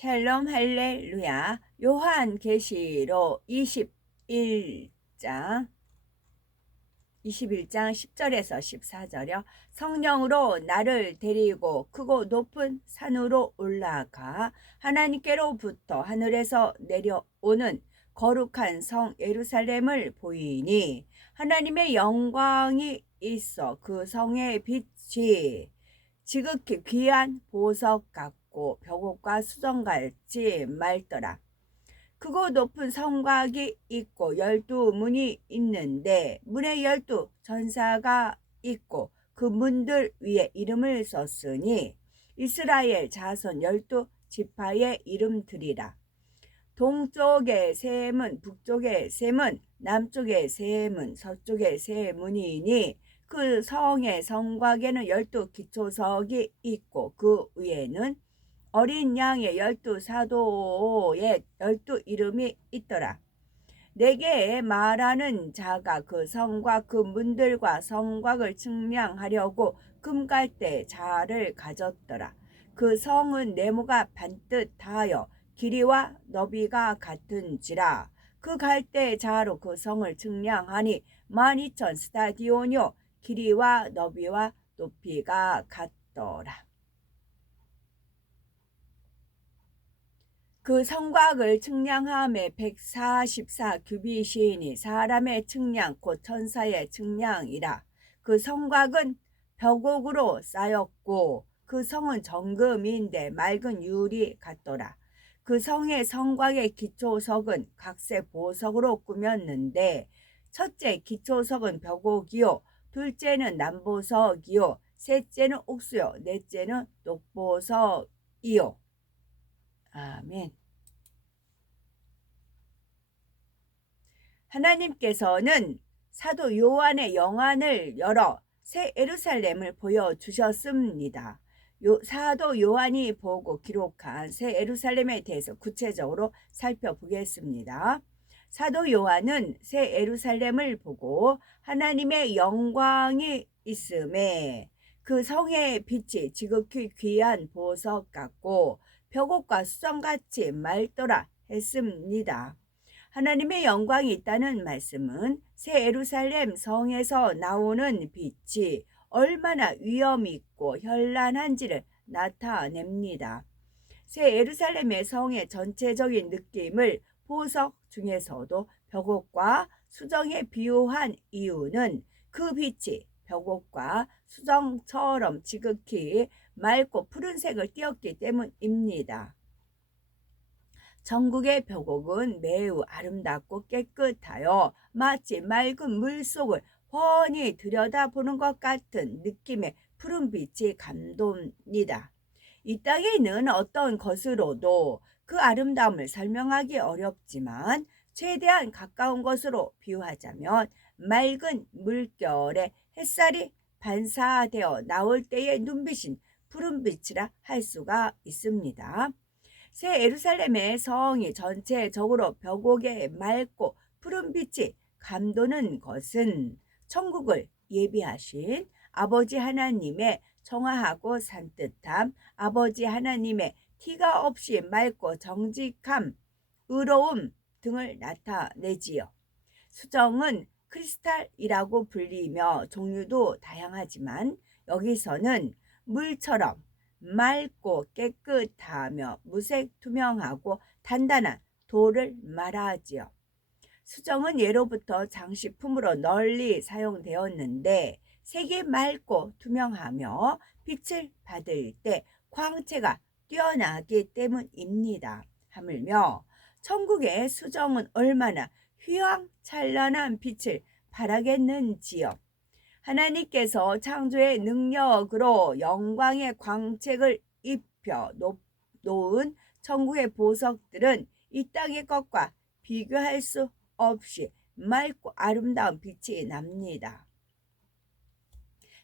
샬롬 할렐루야. 요한계시록 21장 10절에서 14절이요. 성령으로 나를 데리고 크고 높은 산으로 올라가 하나님께로부터 하늘에서 내려오는 거룩한 성 예루살렘을 보이니 하나님의 영광이 있어 그 성의 빛이 지극히 귀한 보석 같고 벽옥과 수정같이 맑더라. 크고 높은 성곽이 있고 12문이 있는데 문에 12전사가 있고 그 문들 위에 이름을 썼으니 이스라엘 자손 12지파의 이름들이라. 동쪽의 세 문, 북쪽의 세 문, 남쪽의 세 문, 서쪽의 세 문이니 그 성의 성곽에는 12기초석이 있고 그 위에는 어린 양의 12사도의 12이름이 있더라. 내게 말하는 자가 그 성과 그 문들과 성곽을 측량하려고 금갈대 자를 가졌더라. 그 성은 네모가 반듯하여 길이와 너비가 같은지라. 그 갈대 자로 그 성을 측량하니 12,000 스타디오뇨 길이와 너비와 높이가 같더라. 그 성곽을 측량함에 144규빗이니 사람의 측량 곧 천사의 측량이라. 그 성곽은 벽옥으로 쌓였고 그 성은 정금인데 맑은 유리 같더라. 그 성의 성곽의 기초석은 각색 보석으로 꾸몄는데 첫째 기초석은 벽옥이요, 둘째는 남보석이요, 셋째는 옥수요, 넷째는 녹보석이요. 아멘. 하나님께서는 사도 요한의 영안을 열어 새 예루살렘을 보여주셨습니다. 사도 요한이 보고 기록한 새 예루살렘에 대해서 구체적으로 살펴보겠습니다. 사도 요한은 새 예루살렘을 보고 하나님의 영광이 있음에 그 성의 빛이 지극히 귀한 보석 같고 벽옥과 수정같이 맑더라 했습니다. 하나님의 영광이 있다는 말씀은 새 예루살렘 성에서 나오는 빛이 얼마나 위엄 있고 현란한지를 나타냅니다. 새 예루살렘의 성의 전체적인 느낌을 보석 중에서도 벽옥과 수정에 비유한 이유는 그 빛이 벽옥과 수정처럼 지극히 맑고 푸른색을 띠었기 때문입니다. 전국의 벽옥은 매우 아름답고 깨끗하여 마치 맑은 물속을 훤히 들여다보는 것 같은 느낌의 푸른빛이 감돕니다. 이 땅에 있는 어떤 것으로도 그 아름다움을 설명하기 어렵지만 최대한 가까운 것으로 비유하자면 맑은 물결에 햇살이 반사되어 나올 때의 눈빛인 푸른빛이라 할 수가 있습니다. 새 예루살렘의 성이 전체적으로 벽옥에 맑고 푸른 빛이 감도는 것은 천국을 예비하신 아버지 하나님의 청아하고 산뜻함, 아버지 하나님의 티가 없이 맑고 정직함, 의로움 등을 나타내지요. 수정은 크리스탈이라고 불리며 종류도 다양하지만 여기서는 물처럼 맑고 깨끗하며 무색 투명하고 단단한 돌을 말하지요. 수정은 예로부터 장식품으로 널리 사용되었는데 색이 맑고 투명하며 빛을 받을 때 광채가 뛰어나기 때문입니다. 하물며 천국의 수정은 얼마나 휘황찬란한 빛을 발하겠는지요. 하나님께서 창조의 능력으로 영광의 광책을 입혀 놓은 천국의 보석들은 이 땅의 것과 비교할 수 없이 맑고 아름다운 빛이 납니다.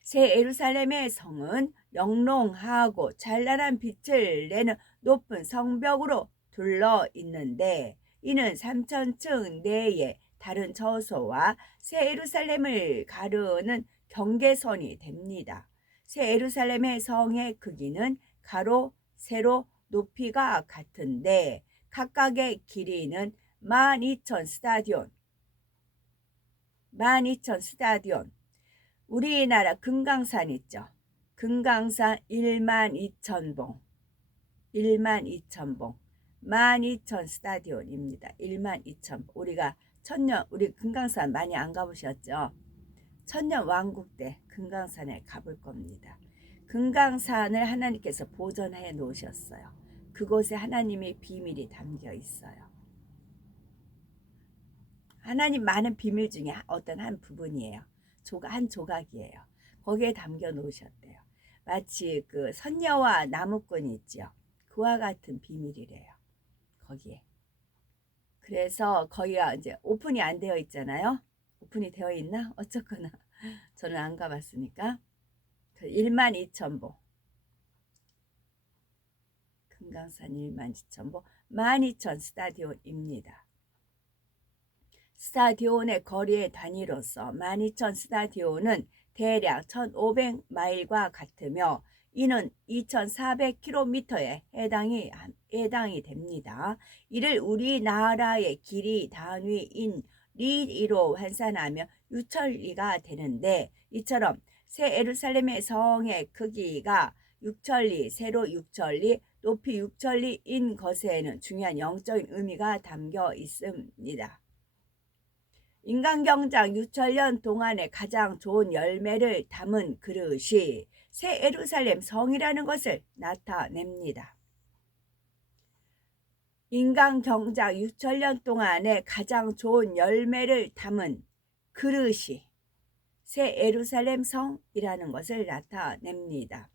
새 예루살렘의 성은 영롱하고 찬란한 빛을 내는 높은 성벽으로 둘러 있는데 이는 3000층 내에 다른 처소와 새 예루살렘을 가르는 경계선이 됩니다. 새 예루살렘의 성의 크기는 가로, 세로, 높이가 같은데 각각의 길이는 12,000 스타디온. 우리나라 금강산 있죠. 금강산 12,000봉. 12,000봉. 12,000 스타디온입니다. 12,000봉. 우리가 우리 금강산 많이 안 가보셨죠? 천년 왕국 때 금강산에 가볼 겁니다. 금강산을 하나님께서 보존해 놓으셨어요. 그곳에 하나님의 비밀이 담겨 있어요. 하나님 많은 비밀 중에 어떤 한 부분이에요. 한 조각이에요. 거기에 담겨 놓으셨대요. 마치 그 선녀와 나무꾼이 있죠. 그와 같은 비밀이래요. 거기에. 그래서 거기가 이제 오픈이 안 되어 있잖아요. 오픈이 되어 있나? 어쨌거나 저는 안 가봤으니까. 12,000봉. 금강산 12,000봉. 12,000 스타디온입니다. 스타디온의 거리의 단위로서 12,000 스타디온은 대략 1,500마일과 같으며 이는 2,400km에 해당이 됩니다. 이를 우리나라의 길이 단위인 리로 환산하면 6천리가 되는데 이처럼 새 예루살렘의 성의 크기가 6천리, 세로 6천리, 높이 6천리인 것에는 중요한 영적인 의미가 담겨 있습니다. 인간경작 6천년 동안의 가장 좋은 열매를 담은 그릇이 새 예루살렘 성이라는 것을 나타냅니다. 인간경작 6천년 동안의 가장 좋은 열매를 담은 그릇이 새 예루살렘 성이라는 것을 나타냅니다.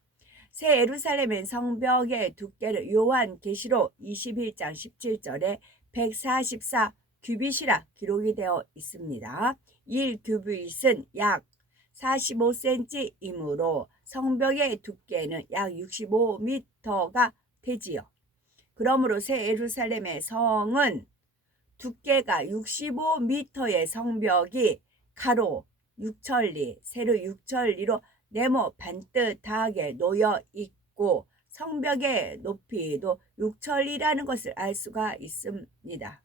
새 예루살렘의 성벽의 두께를 요한계시록 21장 17절에 144 규빗이라 기록이 되어 있습니다. 1규빗은 약 45cm이므로 성벽의 두께는 약 65m가 되지요. 그러므로 새 예루살렘의 성은 두께가 65m의 성벽이 가로 6천리, 세로 6천리로 네모 반듯하게 놓여 있고 성벽의 높이도 6천리라는 것을 알 수가 있습니다.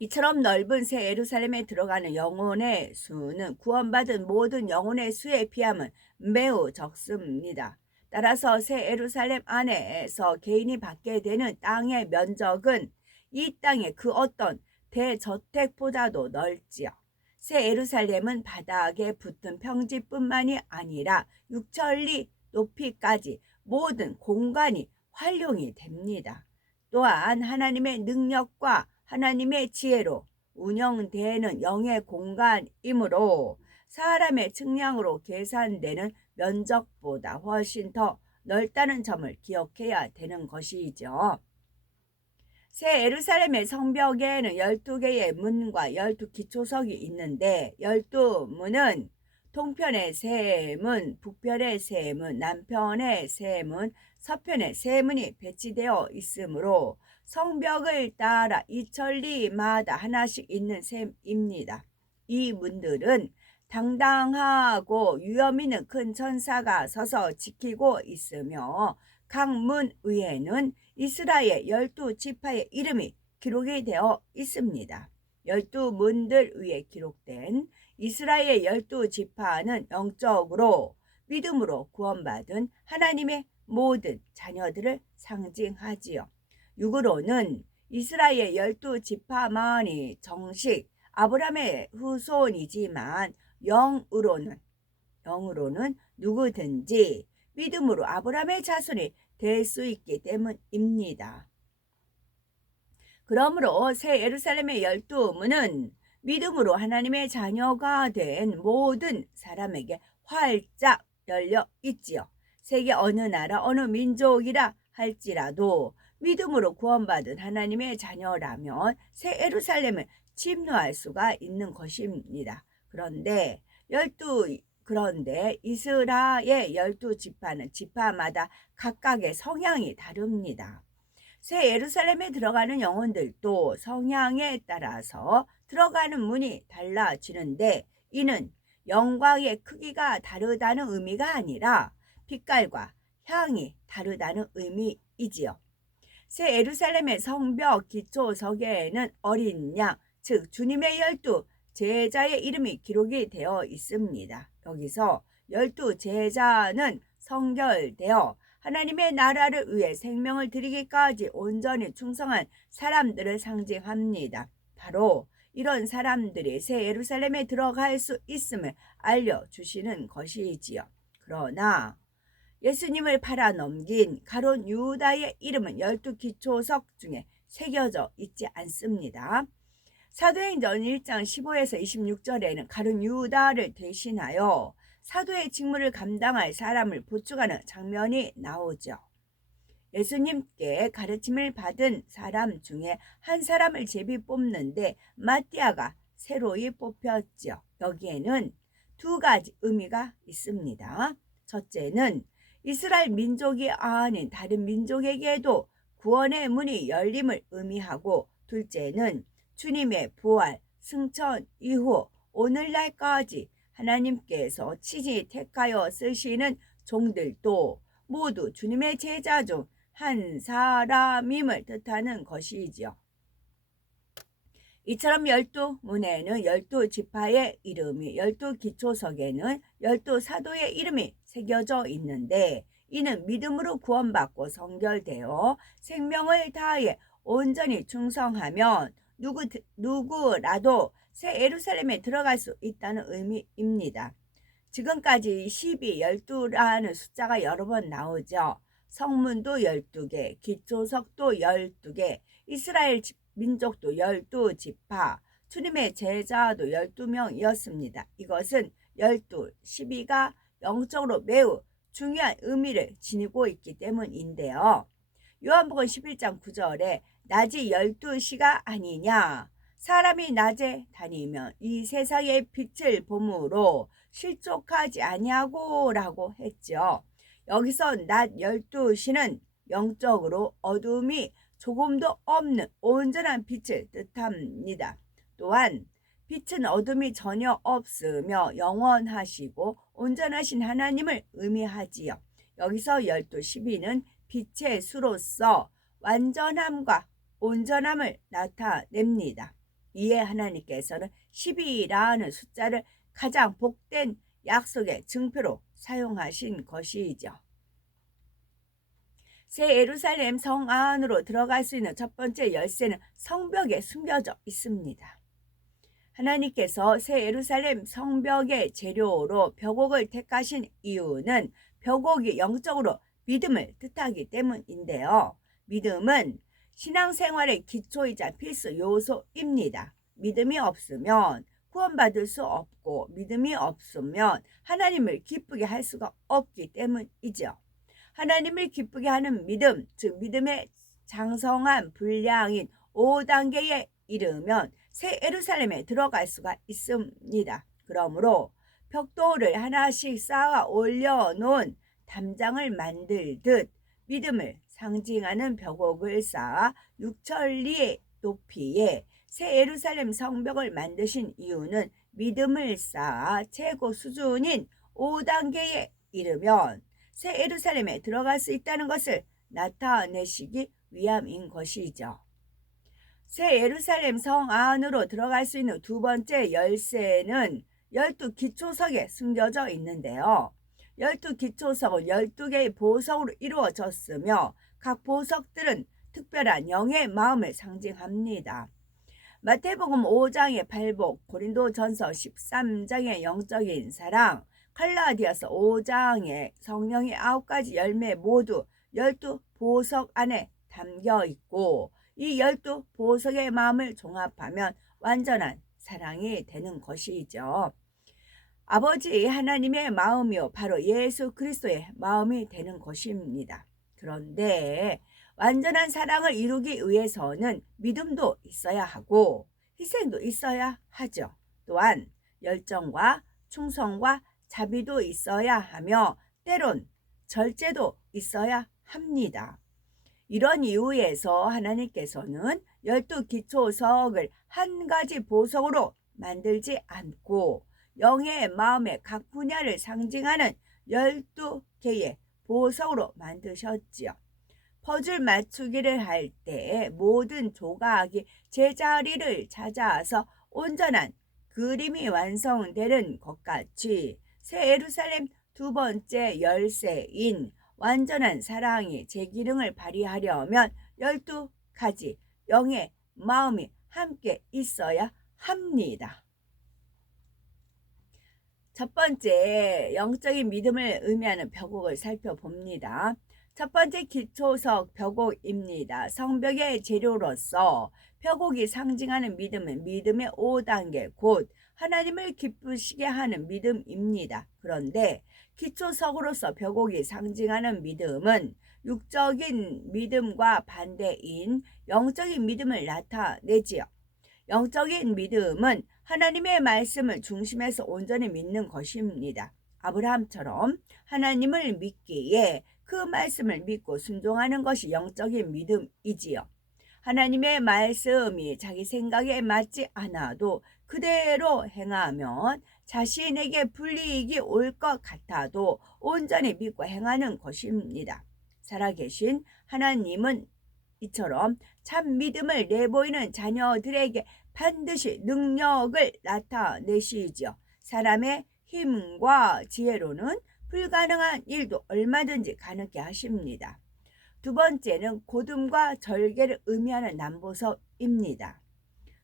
이처럼 넓은 새 예루살렘에 들어가는 영혼의 수는 구원받은 모든 영혼의 수에 비하면 매우 적습니다. 따라서 새 예루살렘 안에서 개인이 받게 되는 땅의 면적은 이 땅의 그 어떤 대저택보다도 넓지요. 새 예루살렘은 바닥에 붙은 평지뿐만이 아니라 6천리 높이까지 모든 공간이 활용이 됩니다. 또한 하나님의 능력과 하나님의 지혜로 운영되는 영의 공간이므로 사람의 측량으로 계산되는 면적보다 훨씬 더 넓다는 점을 기억해야 되는 것이죠. 새 예루살렘의 성벽에는 12개의 문과 12기초석이 있는데 12문은 동편의 세 문, 북편의 세 문, 남편의 세 문, 서편의 세 문이 배치되어 있으므로 성벽을 따라 이 천리마다 하나씩 있는 셈입니다. 이 문들은 당당하고 위험 있는 큰 천사가 서서 지키고 있으며 각 문 위에는 이스라엘 12지파의 이름이 기록이 되어 있습니다. 12문들 위에 기록된 이스라엘 12지파는 영적으로 믿음으로 구원받은 하나님의 모든 자녀들을 상징하지요. 육으로는 이스라엘 12지파만이 정식 아브라함의 후손이지만 영으로는 누구든지 믿음으로 아브라함의 자손이 될 수 있기 때문입니다. 그러므로 새 예루살렘의 12문은 믿음으로 하나님의 자녀가 된 모든 사람에게 활짝 열려 있지요. 세계 어느 나라 어느 민족이라 할지라도 믿음으로 구원받은 하나님의 자녀라면 새 예루살렘을 침노할 수가 있는 것입니다. 그런데 이스라엘 12지파는 지파마다 각각의 성향이 다릅니다. 새 예루살렘에 들어가는 영혼들도 성향에 따라서 들어가는 문이 달라지는데 이는 영광의 크기가 다르다는 의미가 아니라 빛깔과 향이 다르다는 의미이지요. 새 예루살렘의 성벽 기초석에는 어린 양, 즉 주님의 12 제자의 이름이 기록이 되어 있습니다. 여기서 12 제자는 성결되어 하나님의 나라를 위해 생명을 드리기까지 온전히 충성한 사람들을 상징합니다. 바로 이런 사람들이 새 예루살렘에 들어갈 수 있음을 알려주시는 것이지요. 그러나 예수님을 팔아넘긴 가룟 유다의 이름은 12 기초석 중에 새겨져 있지 않습니다. 사도행전 1장 15에서 26절에는 가룟 유다를 대신하여 사도의 직무를 감당할 사람을 보충하는 장면이 나오죠. 예수님께 가르침을 받은 사람 중에 한 사람을 제비 뽑는데 마띠아가 새로이 뽑혔죠. 여기에는 두 가지 의미가 있습니다. 첫째는 이스라엘 민족이 아닌 다른 민족에게도 구원의 문이 열림을 의미하고, 둘째는 주님의 부활, 승천 이후 오늘날까지 하나님께서 친히 택하여 쓰시는 종들도 모두 주님의 제자 중 한 사람임을 뜻하는 것이지요. 이처럼 12문에는 12지파의 이름이, 12기초석에는 12사도의 이름이 새겨져 있는데, 이는 믿음으로 구원받고 성결되어 생명을 다하여 온전히 충성하면 누구라도 새 예루살렘에 들어갈 수 있다는 의미입니다. 지금까지 12, 12라는 숫자가 여러 번 나오죠. 성문도 12개, 기초석도 12개, 이스라엘 민족도 12지파, 주님의 제자도 12명이었습니다. 이것은 12, 12가 영적으로 매우 중요한 의미를 지니고 있기 때문인데요. 요한복음 11장 9절에 낮이 12시가 아니냐, 사람이 낮에 다니면 이 세상의 빛을 보므로 실족하지 아니하고 라고 했죠. 여기서 낮 12시는 영적으로 어둠이 조금도 없는 온전한 빛을 뜻합니다. 또한 빛은 어둠이 전혀 없으며 영원하시고 온전하신 하나님을 의미하지요. 여기서 12, 12는 빛의 수로서 완전함과 온전함을 나타냅니다. 이에 하나님께서는 12라는 숫자를 가장 복된 약속의 증표로 사용하신 것이죠. 새 예루살렘 성 안으로 들어갈 수 있는 첫 번째 열쇠는 성벽에 숨겨져 있습니다. 하나님께서 새 예루살렘 성벽의 재료로 벽옥을 택하신 이유는 벽옥이 영적으로 믿음을 뜻하기 때문인데요. 믿음은 신앙생활의 기초이자 필수 요소입니다. 믿음이 없으면 구원받을 수 없고, 믿음이 없으면 하나님을 기쁘게 할 수가 없기 때문이죠. 하나님을 기쁘게 하는 믿음, 즉 믿음의 장성한 분량인 5단계에 이르면 새 예루살렘에 들어갈 수가 있습니다. 그러므로 벽돌을 하나씩 쌓아 올려놓은 담장을 만들듯 믿음을 상징하는 벽옥을 쌓아 6천리의 높이에 새 예루살렘 성벽을 만드신 이유는 믿음을 쌓아 최고 수준인 5단계에 이르면 새 예루살렘에 들어갈 수 있다는 것을 나타내시기 위함인 것이죠. 새 예루살렘 성 안으로 들어갈 수 있는 두 번째 열쇠는 12 기초석에 숨겨져 있는데요. 12 기초석은 12개의 보석으로 이루어졌으며 각 보석들은 특별한 영의 마음을 상징합니다. 마태복음 5장의 팔복, 고린도전서 13장의 영적인 사랑, 갈라디아서 5장의 성령의 9가지 열매 모두 12 보석 안에 담겨 있고, 이 12 보석의 마음을 종합하면 완전한 사랑이 되는 것이죠. 아버지 하나님의 마음이요 바로 예수 그리스도의 마음이 되는 것입니다. 그런데 완전한 사랑을 이루기 위해서는 믿음도 있어야 하고 희생도 있어야 하죠. 또한 열정과 충성과 자비도 있어야 하며 때론 절제도 있어야 합니다. 이런 이유에서 하나님께서는 12 기초석을 한 가지 보석으로 만들지 않고 영의 마음의 각 분야를 상징하는 12개의 보석으로 만드셨지요. 퍼즐 맞추기를 할 때 모든 조각이 제자리를 찾아서 온전한 그림이 완성되는 것 같이 새 예루살렘 두 번째 열쇠인 완전한 사랑이 제 기능을 발휘하려면 12가지 영의 마음이 함께 있어야 합니다. 첫 번째, 영적인 믿음을 의미하는 벽곡을 살펴봅니다. 첫 번째 기초석 벽곡입니다. 성벽의 재료로서 벽곡이 상징하는 믿음은 믿음의 5단계, 곧 하나님을 기쁘시게 하는 믿음입니다. 그런데 기초석으로서 벽곡이 상징하는 믿음은 육적인 믿음과 반대인 영적인 믿음을 나타내지요. 영적인 믿음은 하나님의 말씀을 중심에서 온전히 믿는 것입니다. 아브라함처럼 하나님을 믿기에 그 말씀을 믿고 순종하는 것이 영적인 믿음이지요. 하나님의 말씀이 자기 생각에 맞지 않아도 그대로 행하면 자신에게 불이익이 올 것 같아도 온전히 믿고 행하는 것입니다. 살아계신 하나님은 이처럼 참 믿음을 내보이는 자녀들에게 반드시 능력을 나타내시지요. 사람의 힘과 지혜로는 불가능한 일도 얼마든지 가능케 하십니다. 두 번째는 고듬과 절개를 의미하는 남보석입니다.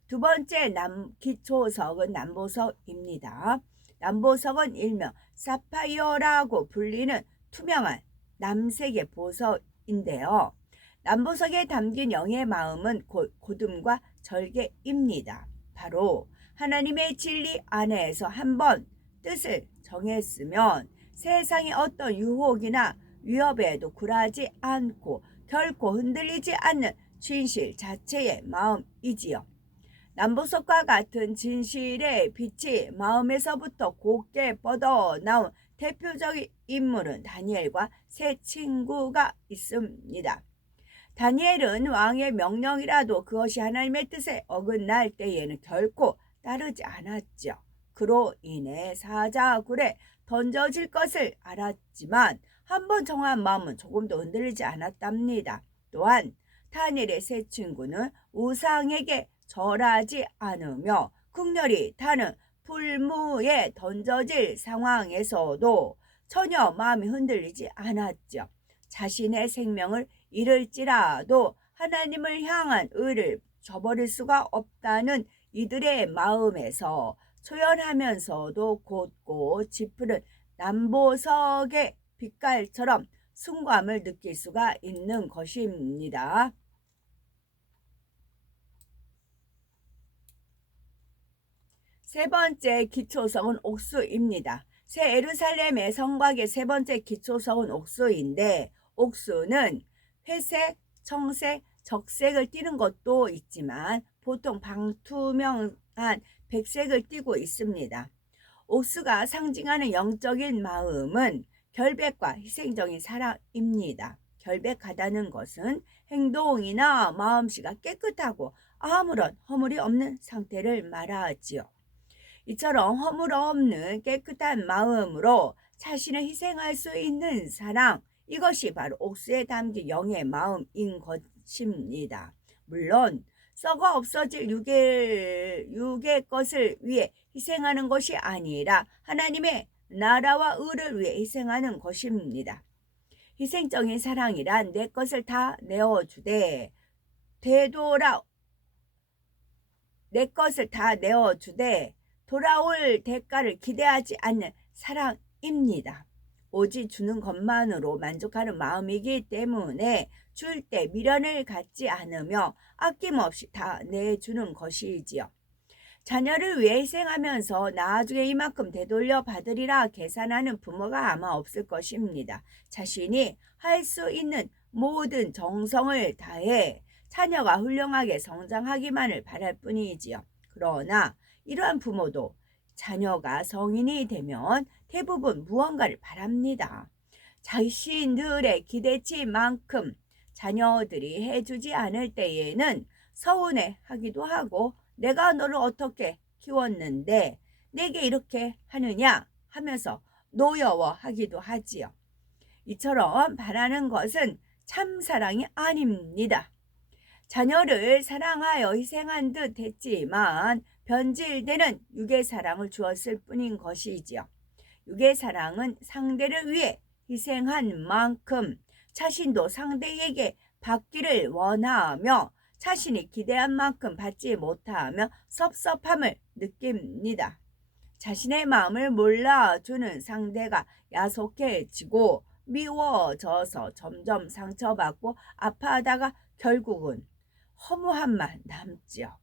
두 번째 기초석은 남보석입니다. 남보석은 일명 사파이어라고 불리는 투명한 남색의 보석인데요. 남보석에 담긴 영의 마음은 고듬과 절개입니다. 바로 하나님의 진리 안에서 한번 뜻을 정했으면 세상의 어떤 유혹이나 위협에도 굴하지 않고 결코 흔들리지 않는 진실 자체의 마음이지요. 남보석과 같은 진실의 빛이 마음에서부터 곱게 뻗어나온 대표적인 인물은 다니엘과 세 친구가 있습니다. 다니엘은 왕의 명령이라도 그것이 하나님의 뜻에 어긋날 때에는 결코 따르지 않았죠. 그로 인해 사자굴에 던져질 것을 알았지만 한번 정한 마음은 조금도 흔들리지 않았답니다. 또한 다니엘의 세 친구는 우상에게 절하지 않으며 극렬히 타는 불무에 던져질 상황에서도 전혀 마음이 흔들리지 않았죠. 자신의 생명을 잃을지라도 하나님을 향한 의를 저버릴 수가 없다는 이들의 마음에서 초연하면서도 곧고 짙은 남보석의 빛깔처럼 순감을 느낄 수가 있는 것입니다. 세 번째 기초석은 옥수입니다. 새 예루살렘의 성곽의 세 번째 기초석은 옥수인데 옥수는 회색, 청색, 적색을 띠는 것도 있지만 보통 방투명한 백색을 띠고 있습니다. 옥수가 상징하는 영적인 마음은 결백과 희생적인 사랑입니다. 결백하다는 것은 행동이나 마음씨가 깨끗하고 아무런 허물이 없는 상태를 말하지요. 이처럼 허물 없는 깨끗한 마음으로 자신을 희생할 수 있는 사랑, 이것이 바로 옥수에 담긴 영의 마음인 것입니다. 물론 썩어 없어질 육의 것을 위해 희생하는 것이 아니라 하나님의 나라와 의를 위해 희생하는 것입니다. 희생적인 사랑이란 내 것을 다 내어주되 돌아올 대가를 기대하지 않는 사랑입니다. 오직 주는 것만으로 만족하는 마음이기 때문에 줄 때 미련을 갖지 않으며 아낌없이 다 내주는 것이지요. 자녀를 위해 희생하면서 나중에 이만큼 되돌려 받으리라 계산하는 부모가 아마 없을 것입니다. 자신이 할 수 있는 모든 정성을 다해 자녀가 훌륭하게 성장하기만을 바랄 뿐이지요. 그러나 이러한 부모도 자녀가 성인이 되면 대부분 무언가를 바랍니다. 자신들의 기대치만큼 자녀들이 해주지 않을 때에는 서운해하기도 하고 내가 너를 어떻게 키웠는데 내게 이렇게 하느냐 하면서 노여워하기도 하지요. 이처럼 바라는 것은 참 사랑이 아닙니다. 자녀를 사랑하여 희생한 듯 했지만 변질되는 육의 사랑을 주었을 뿐인 것이지요. 육의 사랑은 상대를 위해 희생한 만큼 자신도 상대에게 받기를 원하며 자신이 기대한 만큼 받지 못하며 섭섭함을 느낍니다. 자신의 마음을 몰라주는 상대가 야속해지고 미워져서 점점 상처받고 아파하다가 결국은 허무함만 남지요.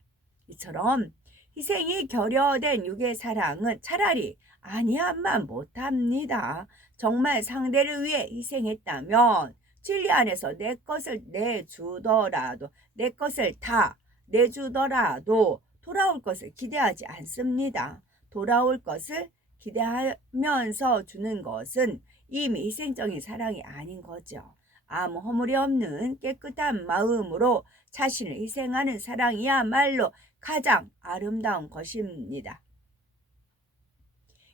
이처럼 희생이 결여된 육의 사랑은 차라리 아니함만 못합니다. 정말 상대를 위해 희생했다면 진리 안에서 내 것을 내주더라도 내 것을 다 내주더라도 돌아올 것을 기대하지 않습니다. 돌아올 것을 기대하면서 주는 것은 이미 희생적인 사랑이 아닌 거죠. 아무 허물이 없는 깨끗한 마음으로 자신을 희생하는 사랑이야말로 가장 아름다운 것입니다.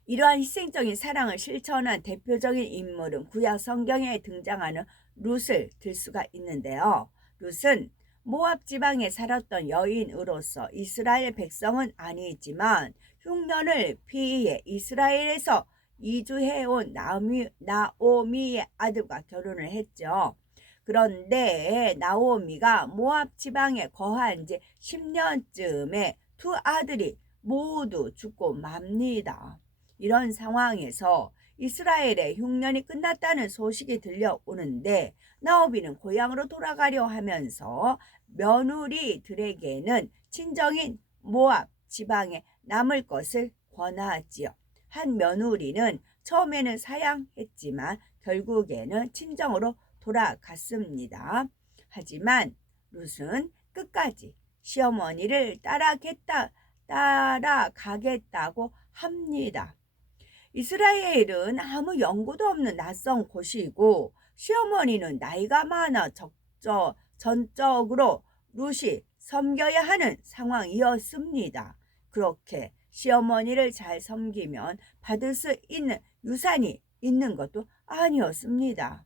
이러한 희생적인 사랑을 실천한 대표적인 인물은 구약 성경에 등장하는 룻을 들 수가 있는데요. 룻은 모압 지방에 살았던 여인으로서 이스라엘 백성은 아니지만 흉년을 피해 이스라엘에서 이주해온 나오미의 아들과 결혼을 했죠. 그런데 나오미가 모압 지방에 거한 지 10년쯤에 두 아들이 모두 죽고 맙니다. 이런 상황에서 이스라엘의 흉년이 끝났다는 소식이 들려오는데 나오미는 고향으로 돌아가려 하면서 며느리들에게는 친정인 모압 지방에 남을 것을 권하지요. 한 며느리는 처음에는 사양했지만 결국에는 친정으로 돌아갔습니다. 하지만 룻은 끝까지 시어머니를 따라가겠다고 합니다. 이스라엘은 아무 연고도 없는 낯선 곳이고 시어머니는 나이가 많아 전적으로 룻이 섬겨야 하는 상황이었습니다. 그렇게 시어머니를 잘 섬기면 받을 수 있는 유산이 있는 것도 아니었습니다.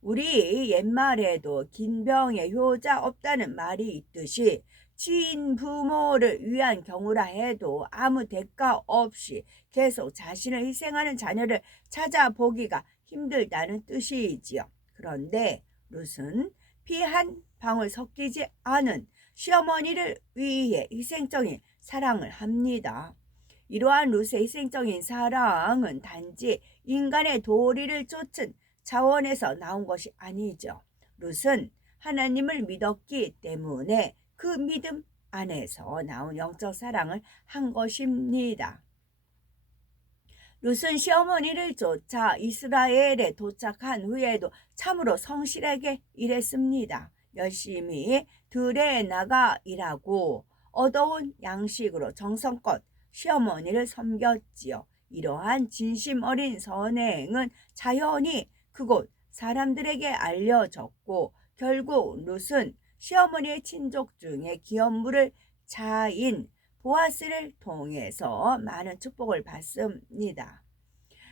우리 옛말에도 긴 병에 효자 없다는 말이 있듯이 친부모를 위한 경우라 해도 아무 대가 없이 계속 자신을 희생하는 자녀를 찾아보기가 힘들다는 뜻이지요. 그런데 룻은 피 한 방울 섞이지 않은 시어머니를 위해 희생적인 사랑을 합니다. 이러한 룻의 희생적인 사랑은 단지 인간의 도리를 쫓은 차원에서 나온 것이 아니죠. 룻은 하나님을 믿었기 때문에 그 믿음 안에서 나온 영적 사랑을 한 것입니다. 룻은 시어머니를 쫓아 이스라엘에 도착한 후에도 참으로 성실하게 일했습니다. 열심히 들에 나가 일하고 얻어온 양식으로 정성껏 시어머니를 섬겼지요. 이러한 진심 어린 선행은 자연히 그곳 사람들에게 알려졌고 결국 룻은 시어머니의 친족 중에 기업물을 자인 보아스를 통해서 많은 축복을 받습니다.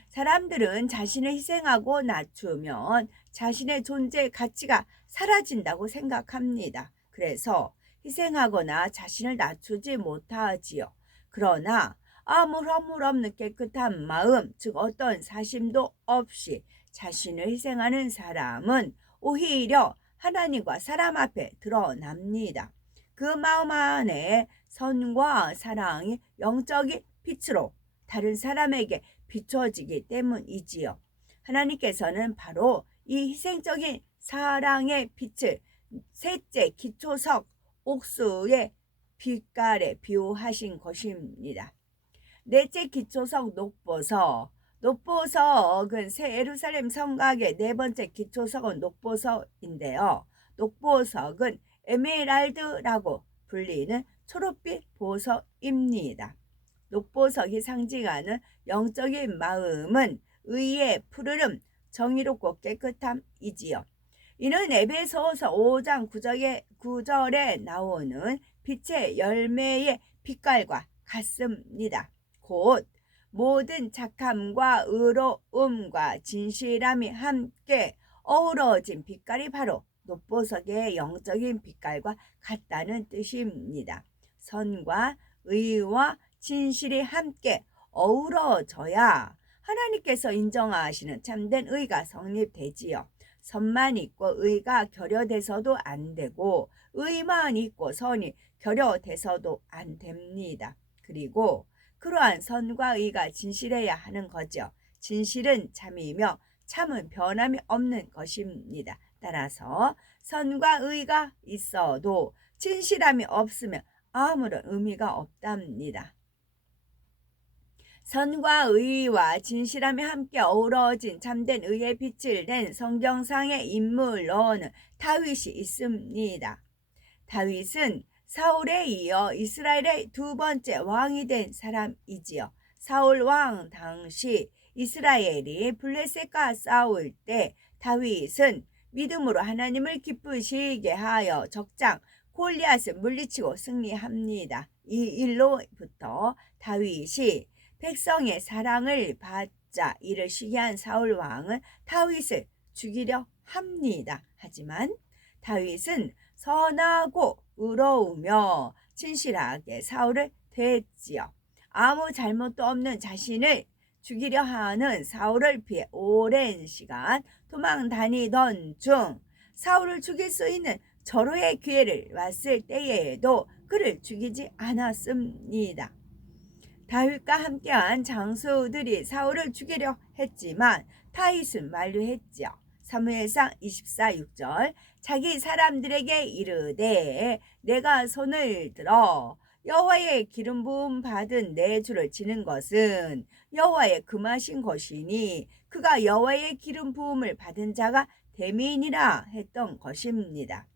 사람들은 자신을 희생하고 낮추면 자신의 존재의 가치가 사라진다고 생각합니다. 그래서 희생하거나 자신을 낮추지 못하지요. 그러나 아무 허물 없는 깨끗한 마음, 즉 어떤 사심도 없이 자신을 희생하는 사람은 오히려 하나님과 사람 앞에 드러납니다. 그 마음 안에 선과 사랑이 영적인 빛으로 다른 사람에게 비춰지기 때문이지요. 하나님께서는 바로 이 희생적인 사랑의 빛을 셋째 기초석 옥수의 빛깔에 비유하신 것입니다. 넷째 기초석 녹보석은 새 예루살렘 성곽의 네 번째 기초석은 녹보석인데요. 녹보석은 에메랄드라고 불리는 초록빛 보석입니다. 녹보석이 상징하는 영적인 마음은 의의 푸르름, 정의롭고 깨끗함이지요. 이는 에베소서 5장 9절에 나오는 빛의 열매의 빛깔과 같습니다. 곧 모든 착함과 의로움과 진실함이 함께 어우러진 빛깔이 바로 노보석의 영적인 빛깔과 같다는 뜻입니다. 선과 의와 진실이 함께 어우러져야 하나님께서 인정하시는 참된 의가 성립되지요. 선만 있고 의가 결여돼서도 안 되고 의만 있고 선이 결여돼서도 안 됩니다. 그리고 그러한 선과 의가 진실해야 하는 거죠. 진실은 참이며 참은 변함이 없는 것입니다. 따라서 선과 의가 있어도 진실함이 없으면 아무런 의미가 없답니다. 선과 의와 진실함이 함께 어우러진 참된 의의 빛을 낸 성경상의 인물로는 다윗이 있습니다. 다윗은 사울에 이어 이스라엘의 두 번째 왕이 된 사람이지요. 사울 왕 당시 이스라엘이 블레셋과 싸울 때 다윗은 믿음으로 하나님을 기쁘시게 하여 적장 골리앗을 물리치고 승리합니다. 이 일로부터 다윗이 백성의 사랑을 받자 이를 시기한 사울 왕은 다윗을 죽이려 합니다. 하지만 다윗은 선하고 의로우며 진실하게 사울을 대했지요. 아무 잘못도 없는 자신을 죽이려 하는 사울을 피해 오랜 시간 도망 다니던 중 사울을 죽일 수 있는 절호의 기회를 왔을 때에도 그를 죽이지 않았습니다. 다윗과 함께한 장수들이 사울을 죽이려 했지만 다윗은 만류했지요. 사무엘상 24:6절 자기 사람들에게 이르되 내가 손을 들어 여호와의 기름 부음 받은 내 주를 치는 것은 여호와의 금하신 것이니 그가 여호와의 기름 부음을 받은 자가 됨이니라 했던 것입니다.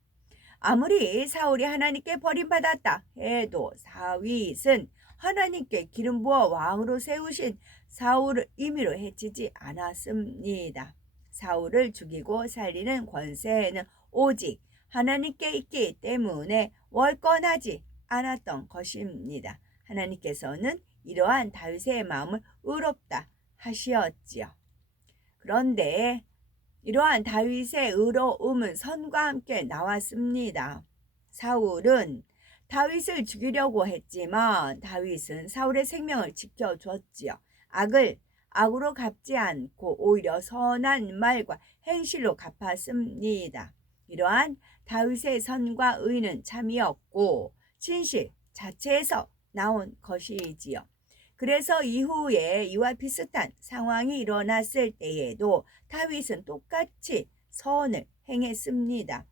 아무리 사울이 하나님께 버림받았다 해도 다윗은 하나님께 기름 부어 왕으로 세우신 사울을 임의로 해치지 않았습니다. 사울을 죽이고 살리는 권세는 오직 하나님께 있기 때문에 월권하지 않았던 것입니다. 하나님께서는 이러한 다윗의 마음을 의롭다 하시었지요. 그런데 이러한 다윗의 의로움은 선과 함께 나왔습니다. 사울은 다윗을 죽이려고 했지만 다윗은 사울의 생명을 지켜줬지요. 악을 악으로 갚지 않고 오히려 선한 말과 행실로 갚았습니다. 이러한 다윗의 선과 의는 참이었고 진실 자체에서 나온 것이지요. 그래서 이후에 이와 비슷한 상황이 일어났을 때에도 다윗은 똑같이 선을 행했습니다.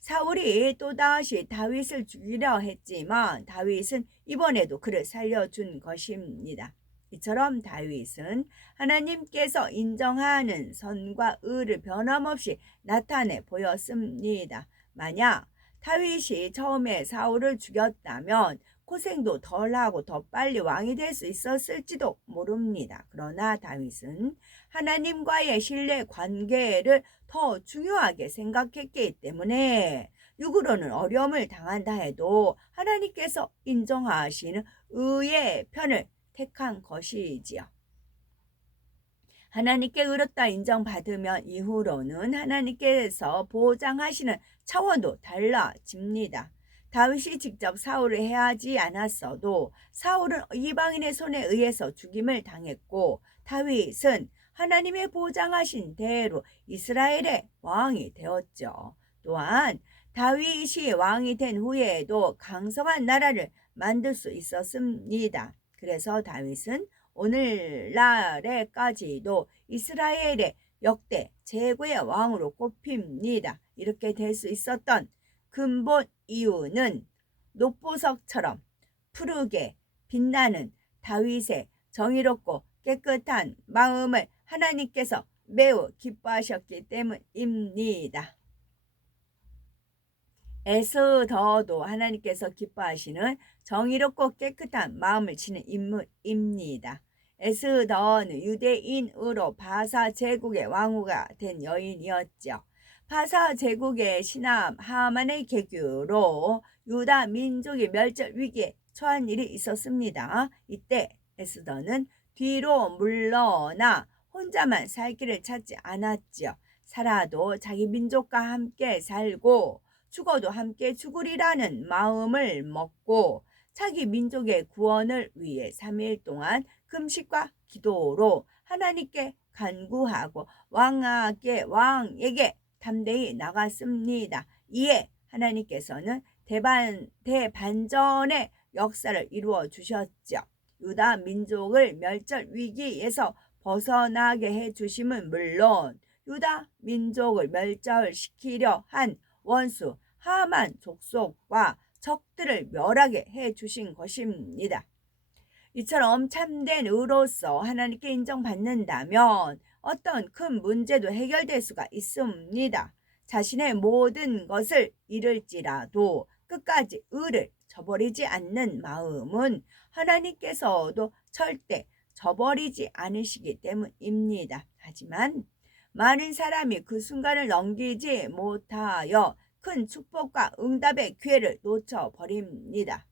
사울이 또다시 다윗을 죽이려 했지만 다윗은 이번에도 그를 살려준 것입니다. 이처럼 다윗은 하나님께서 인정하는 선과 의를 변함없이 나타내 보였습니다. 만약 다윗이 처음에 사울을 죽였다면 고생도 덜하고 더 빨리 왕이 될 수 있었을지도 모릅니다. 그러나 다윗은 하나님과의 신뢰 관계를 더 중요하게 생각했기 때문에 육으로는 어려움을 당한다 해도 하나님께서 인정하시는 의의 편을 택한 것이지요. 하나님께 의롭다 인정받으면 이후로는 하나님께서 보장하시는 차원도 달라집니다. 다윗이 직접 사울을 해하지 않았어도 사울은 이방인의 손에 의해서 죽임을 당했고 다윗은 하나님의 보장하신 대로 이스라엘의 왕이 되었죠. 또한 다윗이 왕이 된 후에도 강성한 나라를 만들 수 있었습니다. 그래서 다윗은 오늘날에까지도 이스라엘의 역대 최고의 왕으로 꼽힙니다. 이렇게 될 수 있었던 근본 이유는 높보석처럼 푸르게 빛나는 다윗의 정의롭고 깨끗한 마음을 하나님께서 매우 기뻐하셨기 때문입니다. 에스더도 하나님께서 기뻐하시는 정의롭고 깨끗한 마음을 지닌 인물입니다. 에스더는 유대인으로 바사 제국의 왕후가 된 여인이었죠. 바사 제국의 신하 하만의 계교로 유다 민족이 멸절 위기에 처한 일이 있었습니다. 이때 에스더는 뒤로 물러나 혼자만 살 길을 찾지 않았지요. 살아도 자기 민족과 함께 살고 죽어도 함께 죽으리라는 마음을 먹고 자기 민족의 구원을 위해 3일 동안 금식과 기도로 하나님께 간구하고 왕에게 담대히 나갔습니다. 이에 하나님께서는 대반전의 역사를 이루어 주셨죠. 유다 민족을 멸절 위기에서 벗어나게 해주심은 물론 유다 민족을 멸절시키려 한 원수 하만 족속과 적들을 멸하게 해주신 것입니다. 이처럼 참된 의로서 하나님께 인정받는다면 어떤 큰 문제도 해결될 수가 있습니다. 자신의 모든 것을 잃을지라도 끝까지 의를 저버리지 않는 마음은 하나님께서도 절대 저버리지 않으시기 때문입니다. 하지만 많은 사람이 그 순간을 넘기지 못하여 큰 축복과 응답의 기회를 놓쳐버립니다.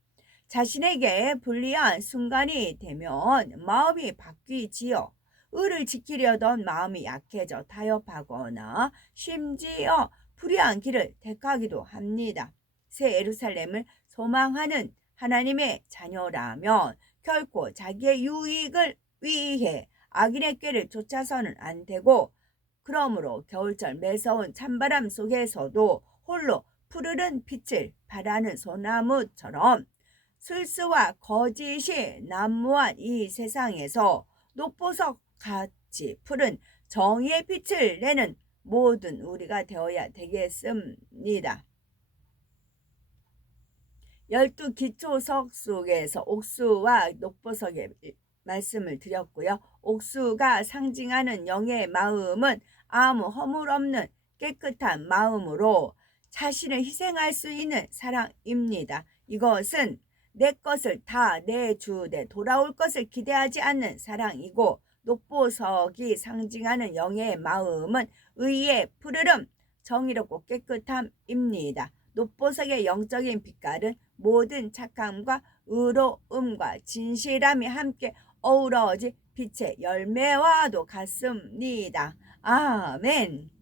자신에게 불리한 순간이 되면 마음이 바뀌지요. 의를 지키려던 마음이 약해져 타협하거나 심지어 불의한 길을 택하기도 합니다. 새 예루살렘을 소망하는 하나님의 자녀라면 결코 자기의 유익을 위해 악인의 꾀를 쫓아서는 안 되고, 그러므로 겨울철 매서운 찬바람 속에서도 홀로 푸르른 빛을 발하는 소나무처럼 술수와 거짓이 난무한 이 세상에서 녹보석 같이 푸른 정의의 빛을 내는 모든 우리가 되어야 되겠습니다. 12기초석 속에서 옥수와 녹보석의 말씀을 드렸고요. 옥수가 상징하는 영의 마음은 아무 허물 없는 깨끗한 마음으로 자신을 희생할 수 있는 사랑입니다. 이것은 내 것을 다 내주되 돌아올 것을 기대하지 않는 사랑이고, 녹보석이 상징하는 영의 마음은 의의 푸르름, 정의롭고 깨끗함입니다. 녹보석의 영적인 빛깔은 모든 착함과 의로움과 진실함이 함께 어우러진 빛의 열매와도 같습니다. 아멘.